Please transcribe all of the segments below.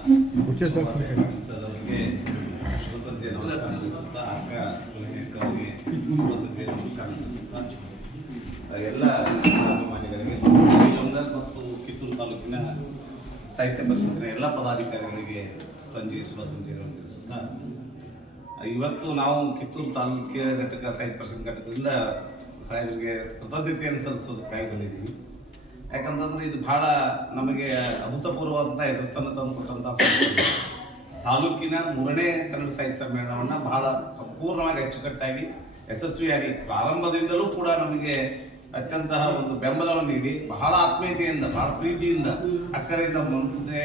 Sir ಅವರಿಗೆ ಶುಭ ಸಂಜೆ ನಮಸ್ಕಾರ ತಿಳಿಸುತ್ತಾ ಅಕ್ಕ ಅವರಿಗೆ ಶುಭ ಸಂಜೆ ನಮಸ್ಕಾರ ತಿಳಿಸುತ್ತಾ ಎಲ್ಲ ಅಭಿಮಾನಿಗಳಿಗೆ ಲಂಗರ್ ಮತ್ತು ಕಿತ್ತೂರು ತಾಲೂಕಿನ ಸಾಹಿತ್ಯ ಪರಿಷತ್ತಿನ ಎಲ್ಲ ಪದಾಧಿಕಾರಿಗಳಿಗೆ ಶುಭ ಸಂಜೆಗಳನ್ನು ತಿಳಿಸುತ್ತಾ ಇವತ್ತು ನಾವು ಕಿತ್ತೂರು ತಾಲೂಕಿನ ಘಟಕ ಸಾಹಿತ್ಯ ಪರಿಷತ್ ಘಟಕದಿಂದ ಸಾಹೇಬರಿಗೆ ಕೃತಜ್ಞತೆಯನ್ನು ಸಲ್ಲಿಸೋದಕ್ಕಾಗಿ ಬಂದಿದ್ದೀವಿ. ಯಾಕಂತಂದ್ರೆ ಇದು ಬಹಳ ನಮಗೆ ಅಭೂತಪೂರ್ವವಾದಂಥ ಯಶಸ್ಸನ್ನು ತಂದುಕೊಟ್ಟಂಥ ತಾಲೂಕಿನ 3ನೇ ಕನ್ನಡ ಸಾಹಿತ್ಯ ಸಮ್ಮೇಳನವನ್ನು ಬಹಳ ಸಂಪೂರ್ಣವಾಗಿ ಅಚ್ಚುಕಟ್ಟಾಗಿ ಯಶಸ್ವಿಯಾಗಿ ಪ್ರಾರಂಭದಿಂದಲೂ ಕೂಡ ನಮಗೆ ಅತ್ಯಂತ ಒಂದು ಬೆಂಬಲವನ್ನು ನೀಡಿ ಬಹಳ ಆತ್ಮೀಯತೆಯಿಂದ ಬಹಳ ಪ್ರೀತಿಯಿಂದ ಅಕ್ಕರಿಂದ ಮುಂಜಾನೆ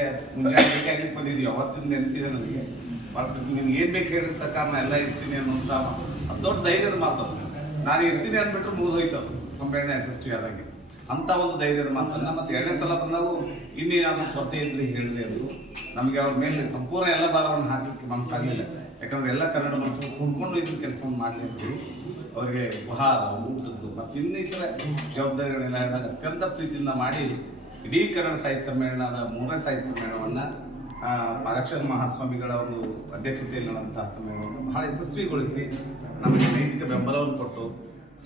ಭೇಟಿಯಾಗಲಿಕ್ಕೆ ಬಂದಿದ್ದೀವಿ. ಅವತ್ತಿಂದ ನೆನಪಿದೆ ನನಗೆ ಬಹಳ ನಿಮ್ಗೆ ಏನು ಬೇಕು ಹೇಳಿ ಸರ್ಕಾರ ನಾ ಎಲ್ಲ ಇರ್ತೀನಿ ಅನ್ನುವಂಥ ಅದು ದೊಡ್ಡ ಧೈರ್ಯದ ಮಾತು. ನಾನು ಇರ್ತೀನಿ ಅಂದ್ಬಿಟ್ರೆ ಮುಗಿದೋಯ್ತು ಅದು ಸಮ್ಮೇಳನ ಯಶಸ್ವಿ ಆದಂಗೆ ಅಂಥ ಒಂದು ಧೈರ್ಯದ ಮಾತನ್ನು. ಮತ್ತು 2ನೇ ಸಲ ಬಂದಾಗ ಇನ್ನೇನಾದರೂ ಕೊರತೆ ಇದ್ರಿ ಹೇಳ್ರಿ ಅಂದರು. ನಮಗೆ ಅವ್ರ ಮೇಲೆ ಸಂಪೂರ್ಣ ಎಲ್ಲ ಭಾರವನ್ನು ಹಾಕಲಿಕ್ಕೆ ಮನಸ್ಸಾಗಲಿಲ್ಲ. ಯಾಕಂದರೆ ಎಲ್ಲ ಕನ್ನಡ ಮನಸ್ಸು ಕೂಡ್ಕೊಂಡು ಇದನ್ನ ಕೆಲಸವನ್ನು ಮಾಡಲಿ ಅಂತೇಳಿ ಅವರಿಗೆ ಉಪಹಾರ ಊಟದ್ದು ಮತ್ತು ಇನ್ನಿತರ ಜವಾಬ್ದಾರಿಗಳೆಲ್ಲ ಅತ್ಯಂತ ಪ್ರೀತಿಯಿಂದ ಮಾಡಿ ಇಡೀ ಕನ್ನಡ ಸಾಹಿತ್ಯ ಸಮ್ಮೇಳನದ 3ನೇ ಸಾಹಿತ್ಯ ಸಮ್ಮೇಳನವನ್ನು ಅರಕ್ಷರ ಮಹಾಸ್ವಾಮಿಗಳ ಒಂದು ಅಧ್ಯಕ್ಷತೆಯಲ್ಲಿ ನಡೆದಂತಹ ಸಮ್ಮೇಳನವನ್ನು ಬಹಳ ಯಶಸ್ವಿಗೊಳಿಸಿ ನಮಗೆ ನೈತಿಕ ಬೆಂಬಲವನ್ನು ಕೊಟ್ಟು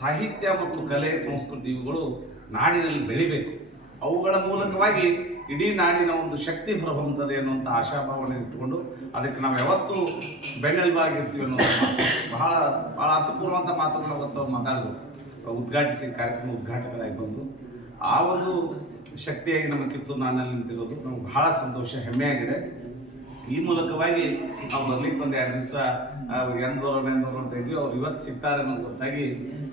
ಸಾಹಿತ್ಯ ಮತ್ತು ಕಲೆ ಸಂಸ್ಕೃತಿ ಇವುಗಳು ನಾಡಿನಲ್ಲಿ ಬೆಳಿಬೇಕು, ಅವುಗಳ ಮೂಲಕವಾಗಿ ಇಡೀ ನಾಡಿನ ಒಂದು ಶಕ್ತಿ ಹೊರಹೊಮ್ಮುತ್ತದೆ ಅನ್ನುವಂಥ ಆಶಾಭಾವನೆ ಇಟ್ಟುಕೊಂಡು ಅದಕ್ಕೆ ನಾವು ಯಾವತ್ತೂ ಬೆನ್ನೆಲುಬಾಗಿರ್ತೀವಿ ಅನ್ನೋದು ಬಹಳ ಬಹಳ ಅರ್ಥಪೂರ್ಣವಂಥ ಮಾತುಗಳು ಅವತ್ತು ಮಾತಾಡಿದ್ರು. ಉದ್ಘಾಟಿಸಿ ಕಾರ್ಯಕ್ರಮ ಉದ್ಘಾಟಕರಾಗಿ ಬಂದು ಆ ಒಂದು ಶಕ್ತಿಯಾಗಿ ನಮ್ಮ ಕಿತ್ತೂರು ನಾಡಿನಲ್ಲಿ ನಿಂತಿರೋದು ನಮ್ಗೆ ಬಹಳ ಸಂತೋಷ, ಹೆಮ್ಮೆಯಾಗಿದೆ. ಈ ಮೂಲಕವಾಗಿ ನಾವು ಬರ್ಲಿಕ್ಕೆ ಒಂದು 2 ದಿವಸ ಎಂದವರು ಅಂತ ಇದ್ವಿ. ಅವ್ರು ಇವತ್ತು ಸಿಗ್ತಾರೆ ಅನ್ನೋದು ಗೊತ್ತಾಗಿ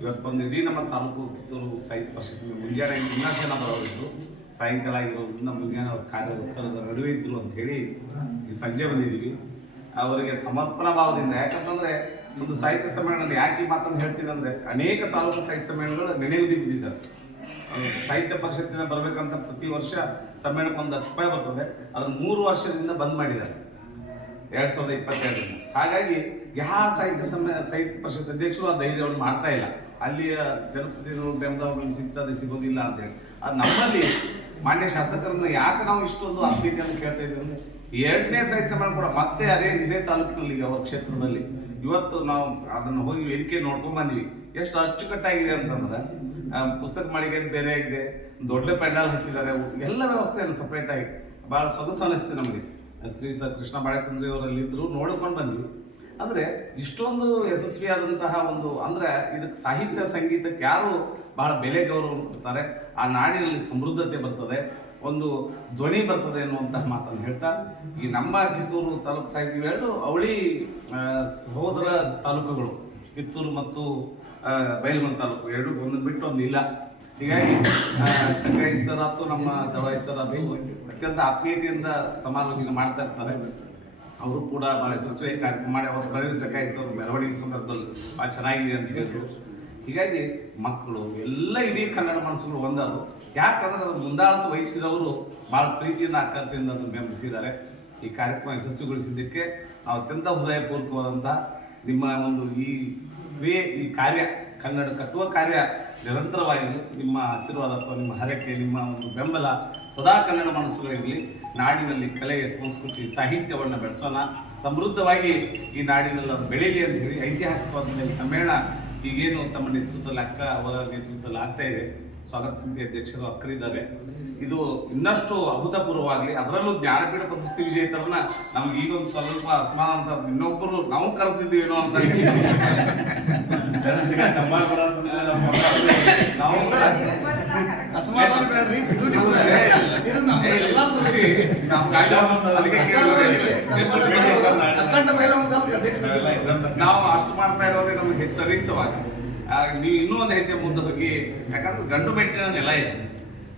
ಇವತ್ತು ಬಂದು ಇಡೀ ನಮ್ಮ ತಾಲೂಕು ಕಿತ್ತೂರು ಸಾಹಿತ್ಯ ಪರಿಷತ್ ಮುಂಜಾನೆ ಇನ್ನೂ ಜನ ಬರೋರಿದ್ರು, ಸಾಯಂಕಾಲ ಆಗಿರೋದ್ರಿಂದ ಮುಂಜಾನೆ ಅವ್ರ ಕಾರ್ಯದ ನಡುವೆ ಇದ್ರು ಅಂತ ಹೇಳಿ ಈ ಸಂಜೆ ಬಂದಿದ್ದೀವಿ. ಅವರಿಗೆ ಸಮರ್ಪಣಾ ಭಾವದಿಂದ, ಯಾಕಂತಂದ್ರೆ ಒಂದು ಸಾಹಿತ್ಯ ಸಮ್ಮೇಳನ ಯಾಕೆ ಈ ಮಾತನ್ನು ಹೇಳ್ತೀನಿ ಅಂದರೆ ಅನೇಕ ತಾಲೂಕು ಸಾಹಿತ್ಯ ಸಮ್ಮೇಳನಗಳು ನೆನೆಯುವುದಿ ಬಿದ್ದಿದ್ದಾರೆ. ಸಾಹಿತ್ಯ ಪರಿಷತ್ತಿನ ಬರಬೇಕಂತ ಪ್ರತಿ ವರ್ಷ ಸಮ್ಮೇಳನಕ್ಕೆ ₹1 ಲಕ್ಷ ಬರ್ತದೆ. ಅದನ್ನು 3 ವರ್ಷದಿಂದ ಬಂದ್ ಮಾಡಿದ್ದಾರೆ 2022ರಿಂದ. ಹಾಗಾಗಿ ಯಾವ ಸಾಹಿತ್ಯ ಪರಿಷತ್ ಅಧ್ಯಕ್ಷರು ಆ ಧೈರ್ಯವನ್ನು ಮಾಡ್ತಾ ಇಲ್ಲ. ಅಲ್ಲಿಯ ಜನಪ್ರತಿನಿಧಿಗಳು ಬೆಂಬಲ ಸಿಗೋದಿಲ್ಲ ಅಂತೇಳಿ ಅದು ನಮ್ಮಲ್ಲಿ ಮಾನ್ಯ ಶಾಸಕರನ್ನ ಯಾಕೆ ನಾವು ಇಷ್ಟೊಂದು ಆತ್ಮೀಯತೆಯನ್ನು ಕೇಳ್ತಾ ಇದ್ದೀವಿ ಅಂದರೆ 2ನೇ ಸಾಹಿತ್ಯ ಸಮ್ಮೇಳನ ಕೂಡ ಮತ್ತೆ ಇದೇ ತಾಲೂಕಿನಲ್ಲಿ ಅವರ ಕ್ಷೇತ್ರದಲ್ಲಿ ಇವತ್ತು ನಾವು ಅದನ್ನು ಹೋಗಿ ವೇದಿಕೆ ನೋಡ್ಕೊಂಡು ಬಂದ್ವಿ. ಎಷ್ಟು ಅಚ್ಚುಕಟ್ಟಾಗಿದೆ ಅಂತಂದ್ರೆ ಪುಸ್ತಕ ಮಳಿಗೆ ಬೇರೆ ಆಗಿದೆ, ದೊಡ್ಡ ಪೆಂಡಾಲ್ ಹಾಕಿದ್ದಾರೆ, ಎಲ್ಲ ವ್ಯವಸ್ಥೆಯನ್ನು ಸಪ್ರೇಟ್ ಆಗಿ ಭಾಳ ಸೊಗಸು ಅನಿಸ್ತು ನಮಗೆ. ಶ್ರೀಯುತ ಕೃಷ್ಣ ಬಾಳೆಕುಂದ್ರಿ ಅವರಲ್ಲಿ ಇದ್ರು ನೋಡ್ಕೊಂಡು ಬಂದ್ವಿ. ಅಂದರೆ ಇಷ್ಟೊಂದು ಯಶಸ್ವಿಯಾದಂತಹ ಒಂದು ಅಂದರೆ ಇದಕ್ಕೆ ಸಾಹಿತ್ಯ ಸಂಗೀತಕ್ಕೆ ಯಾರು ಬಹಳ ಬೆಲೆ ಗೌರವವನ್ನು ಕೊಡ್ತಾರೆ, ಆ ನಾಡಿನಲ್ಲಿ ಸಮೃದ್ಧತೆ ಬರ್ತದೆ, ಒಂದು ಧ್ವನಿ ಬರ್ತದೆ ಅನ್ನುವಂತಹ ಮಾತನ್ನು ಹೇಳ್ತಾ ಈ ನಮ್ಮ ಕಿತ್ತೂರು ತಾಲೂಕು ಸಾಹಿತ್ಯ ಎರಡು ಅವಳಿ ಸಹೋದರ ತಾಲೂಕುಗಳು ಕಿತ್ತೂರು ಮತ್ತು ಬೈಲಹೊಂಗಲ ತಾಲೂಕು ಎರಡು ಒಂದು ಬಿಟ್ಟು ಒಂದು ಇಲ್ಲ. ಹೀಗಾಗಿ ಟಕಾಯಿ ಸರ್ ಆಯ್ತು, ನಮ್ಮ ದಳವಾಯಿ ಸರ್ ಆಯ್ತು, ಅತ್ಯಂತ ಆತ್ಮೀಯತೆಯಿಂದ ಸಮಾಲೋಚನೆ ಮಾಡ್ತಾ ಇರ್ತಾರೆ. ಅವರು ಕೂಡ ಭಾಳ ಯಶಸ್ವಿಯಾಗಿ ಕಾರ್ಯಕ್ರಮ ಮಾಡಿ ಅವರು ಬರೆದ ಟಕಾಯಿ ಸರ್ ಮೆರವಣಿಗೆ ಸಂದರ್ಭದಲ್ಲಿ ಭಾಳ ಚೆನ್ನಾಗಿದೆ ಅಂತ ಹೇಳಿದ್ರು. ಹೀಗಾಗಿ ಮಕ್ಕಳು ಎಲ್ಲ ಇಡೀ ಕನ್ನಡ ಮನಸ್ಸುಗಳು ಒಂದಾದ್ರು. ಯಾಕಂದ್ರೆ ಅದು ಮುಂದಾಳತ್ವ ವಹಿಸಿದವರು ಭಾಳ ಪ್ರೀತಿಯಿಂದ ಆಕರ್ತೆಯಿಂದ ಅದನ್ನು ಬೆಂಬಲಿಸಿದ್ದಾರೆ. ಈ ಕಾರ್ಯಕ್ರಮ ಯಶಸ್ವಿಗೊಳಿಸಿದ್ದಕ್ಕೆ ನಾವು ಅತ್ಯಂತ ಹೃದಯಪೂರ್ವಕವಾದಂಥ ನಿಮ್ಮ ಒಂದು ಈ ಕ್ರಿಯೆ, ಈ ಕಾರ್ಯ ಕನ್ನಡ ಕಟ್ಟುವ ಕಾರ್ಯ ನಿರಂತರವಾಗಿರಲಿ. ನಿಮ್ಮ ಆಶೀರ್ವಾದ ಅಥವಾ ನಿಮ್ಮ ಹರಕೆ, ನಿಮ್ಮ ಒಂದು ಬೆಂಬಲ ಸದಾ ಕನ್ನಡ ಮನಸ್ಸುಗಳಿರಲಿ. ನಾಡಿನಲ್ಲಿ ಕಲೆ, ಸಂಸ್ಕೃತಿ, ಸಾಹಿತ್ಯವನ್ನು ಬೆಳೆಸೋಣ, ಸಮೃದ್ಧವಾಗಿ ಈ ನಾಡಿನಲ್ಲಿ ಅದು ಬೆಳೀಲಿ ಅಂತ ಹೇಳಿ ಐತಿಹಾಸಿಕವಾದ ಸಮ್ಮೇಳನ ಈಗೇನು ತಮ್ಮ ನೇತೃತ್ವದಲ್ಲಿ ಅಕ್ಕ ಅವರ ನೇತೃತ್ವದಲ್ಲಿ ಆಗ್ತಾ ಇದೆ. ಸ್ವಾಗತ ಸಮಿತಿ ಅಧ್ಯಕ್ಷರು ಅಕ್ಕರಿದ್ದಾರೆ. ಇದು ಇನ್ನಷ್ಟು ಅಭೂತಪೂರ್ವವಾಗಲಿ. ಅದರಲ್ಲೂ ಜ್ಞಾನಪೀಠ ಪ್ರಶಸ್ತಿ ವಿಜೇತರನ್ನ ನಮ್ಗೆ ಈಗೊಂದು ಸ್ವಲ್ಪ ಅಸಮಾನ ಅನ್ಸತ್ತೆ. ಇನ್ನೊಬ್ಬರು ನಾವು ಕರೆದಿದ್ದೀವೇನೋ ಅನ್ಸತ್ತೆ. ನಾವು ಅಷ್ಟು ಮಾಡ್ತಾ ಇರೋದೇ ನಮ್ಗೆ ಹೆಚ್ಚು ಅನಿಸ್ತವಾಗ. ನೀವು ಇನ್ನೂ ಒಂದು ಹೆಜ್ಜೆ ಮುಂದೆ ಹೋಗಿ, ಯಾಕಂದ್ರೆ ಗಂಡು ಮೆಟ್ಟಿನ ನೆಲ ಇದೆ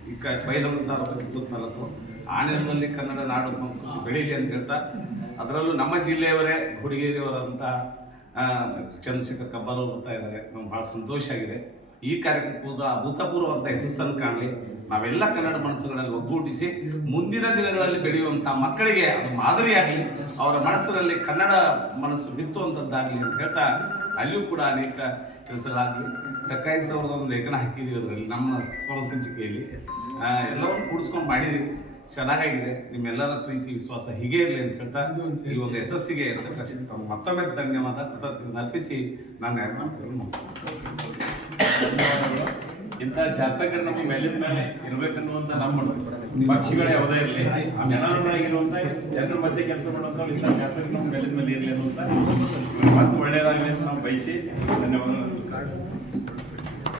ಈ ಬೈಲಹೊಂಗಲ ತಾಲೂಕು, ಕಿತ್ತೂರು ತಾಲೂಕು. ಆ ನೆಲದಲ್ಲಿ ಕನ್ನಡ ನಾಡು ಸಂಸ್ಕೃತಿ ಬೆಳೀಲಿ ಅಂತ ಹೇಳ್ತಾ, ಅದರಲ್ಲೂ ನಮ್ಮ ಜಿಲ್ಲೆಯವರೇ ಹುಡುಗೇರಿಯವರಂಥ ಚಂದ್ರಶೇಖರ್ ಕಬ್ಬಾರ್ ಅವರು ಬರ್ತಾ ಇದ್ದಾರೆ. ನಮ್ಗೆ ಭಾಳ ಸಂತೋಷ ಆಗಿದೆ. ಈ ಕಾರ್ಯಕ್ರಮ ಕೂಡ ಅಭೂತಪೂರ್ವ ಅಂತ ಯಶಸ್ಸನ್ನು ಕಾಣಲಿ. ನಾವೆಲ್ಲ ಕನ್ನಡ ಮನಸ್ಸುಗಳಲ್ಲಿ ಒಗ್ಗೂಡಿಸಿ ಮುಂದಿನ ದಿನಗಳಲ್ಲಿ ಬೆಳೆಯುವಂಥ ಮಕ್ಕಳಿಗೆ ಅದು ಮಾದರಿಯಾಗಲಿ, ಅವರ ಮನಸ್ಸಿನಲ್ಲಿ ಕನ್ನಡ ಮನಸ್ಸು ಬಿತ್ತುವಂಥದ್ದಾಗಲಿ ಅಂತ ಹೇಳ್ತಾ, ಅಲ್ಲಿಯೂ ಕೂಡ ಅನೇಕ ಕೆಲಸಗಳಾಗಲಿ. ಟಕಾಯಿ ಅವ್ರದ್ದು ಒಂದು ಲೇಖನ ಹಾಕಿದ್ದೀವಿ ಅದರಲ್ಲಿ ನಮ್ಮ ಸ್ವರ ಸಂಚಿಕೆಯಲ್ಲಿ ಎಲ್ಲವನ್ನು ಕೂಡಿಸ್ಕೊಂಡು ಮಾಡಿದ್ದೀವಿ. ಚೆನ್ನಾಗಿದೆ. ನಿಮ್ಮೆಲ್ಲರ ಪ್ರೀತಿ ವಿಶ್ವಾಸ ಹೀಗೆ ಇರಲಿ ಅಂತ ಹೇಳ್ತಾ ಈ ಒಂದು ಯಶಸ್ಸಿಗೆ ಮತ್ತೊಮ್ಮೆ ಧನ್ಯವಾದ ಕೃತಜ್ಞತೆ ಅರ್ಪಿಸಿ ನಾನು ಧನ್ಯವಾದಗಳು. ಇಂಥ ಶಾಸಕರು ನಮ್ಮ ಮೇಲಿನ ಮೇಲೆ ಇರಬೇಕನ್ನುವಂತ ನಮ್ಮ ಪಕ್ಷಿಗಳು ಯಾವುದೇ ಇರಲಿ, ಜನರನ್ನಾಗಿರುವಂತ ಜನರ ಮಧ್ಯೆ ಕೆಲಸ ಮಾಡುವಂತ ಇಂಥ ಶಾಸಕರು ನಮ್ಮ ಮೇಲಿನ ಮೇಲೆ ಇರಲಿ ಅನ್ನುವಂತ ಮತ್ತೆ ಒಳ್ಳೆಯದಾಗಲಿ ಅಂತ ನಾವು ಬಯಸಿ ಧನ್ಯವಾದಗಳು.